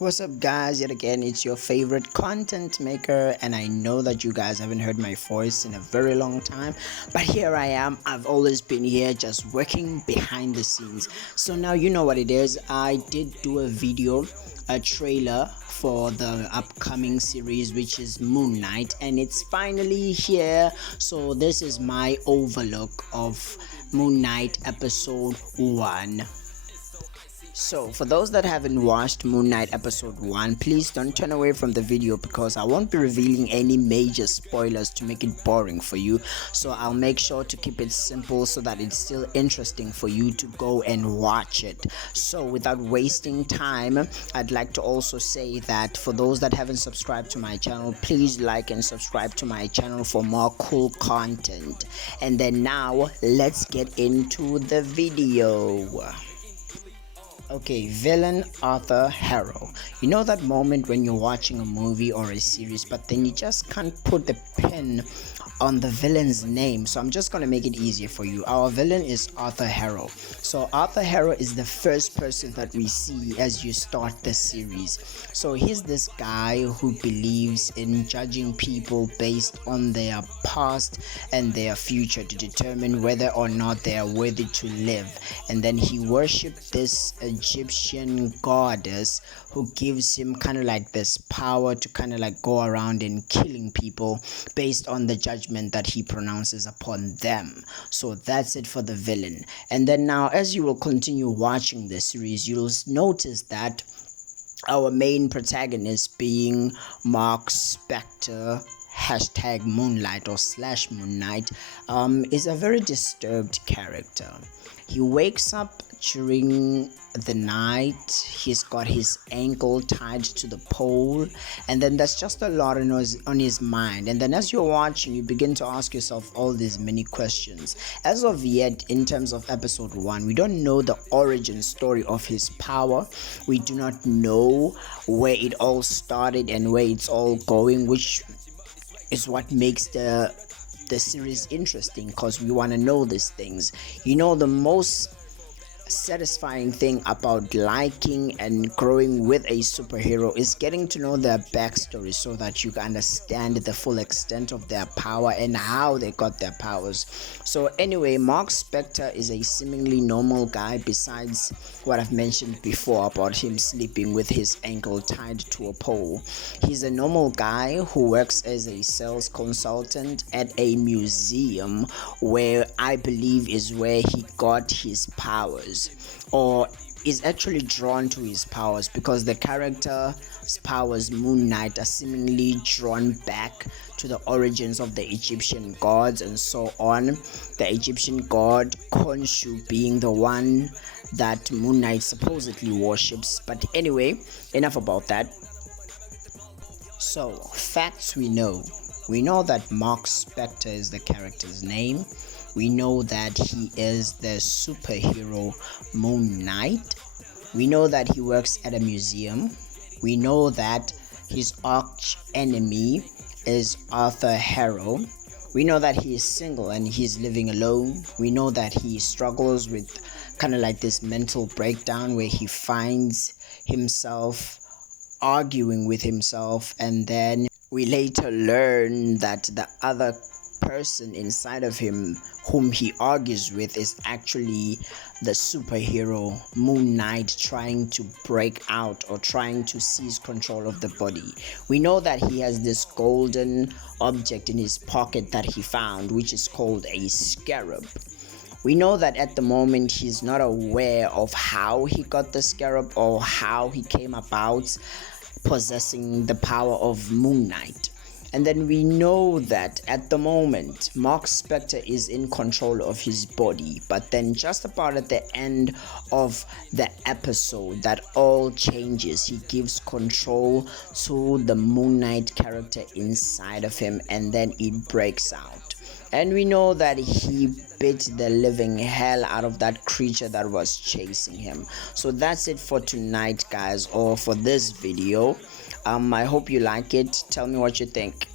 What's up, guys? Yet again, it's your favorite content maker, and I know that you guys haven't heard my voice in a very long time, but here I am. I've always been here just working behind the scenes. So now you know what it is. I did do a video, a trailer for the upcoming series, which is Moon Knight, and it's finally here. So this is my overlook of Moon Knight episode 1. So, for those that haven't watched Moon Knight episode 1, please don't turn away from the video because I won't be revealing any major spoilers to make it boring for you. So, I'll make sure to keep it simple so that it's still interesting for you to go and watch it. So, without wasting time, I'd like to also say that for those that haven't subscribed to my channel, please like and subscribe to my channel for more cool content. And then now, let's get into the video. Okay, villain Arthur Harrow. You know that moment when you're watching a movie or a series, but then you just can't put the pen on the villain's name. So I'm just gonna make it easier for you. Our villain is Arthur Harrow. So Arthur Harrow is the first person that we see as you start the series. So he's this guy who believes in judging people based on their past and their future to determine whether or not they are worthy to live. And then he worshipped this Egyptian goddess who gives him kind of like this power to kind of like go around and killing people based on the judgment that he pronounces upon them. So that's it for the villain. And then now, as you will continue watching the series, you'll notice that our main protagonist, being Marc Spector hashtag moonlight or slash moon knight, is a very disturbed character. He wakes up during the night. He's got his ankle tied to the pole, and then there's just a lot on his mind. And then as you're watching, you begin to ask yourself all these many questions. As of yet, in terms of episode 1, we don't know the origin story of his power. We do not know where it all started and where it's all going, which is what makes the series interesting, because we want to know these things. You know, the most satisfying thing about liking and growing with a superhero is getting to know their backstory so that you can understand the full extent of their power and how they got their powers. So anyway, Marc Spector is a seemingly normal guy, besides what I've mentioned before about him sleeping with his ankle tied to a pole. He's a normal guy who works as a sales consultant at a museum, where I believe is where he got his powers, or is actually drawn to his powers, because the character's powers, Moon Knight, are seemingly drawn back to the origins of the Egyptian gods and so on. The Egyptian god Khonshu being the one that Moon Knight supposedly worships. But anyway, enough about that. So, facts we know. We know that Marc Spector is the character's name. We know that he is the superhero Moon Knight. We know that he works at a museum. We know that his arch enemy is Arthur Harrow. We know that he is single and he's living alone. We know that he struggles with kind of like this mental breakdown where he finds himself arguing with himself, and then we later learn that the other person inside of him whom he argues with is actually the superhero Moon Knight, trying to break out or trying to seize control of the body. We know that he has this golden object in his pocket that he found, which is called a scarab. We know that at the moment he's not aware of how he got the scarab or how he came about possessing the power of Moon Knight. And then we know that at the moment, Marc Spector is in control of his body. But then just about at the end of the episode, that all changes. He gives control to the Moon Knight character inside of him, and then it breaks out. And we know that he bit the living hell out of that creature that was chasing him. So that's it for tonight, guys, or for this video. I hope you like it. Tell me what you think.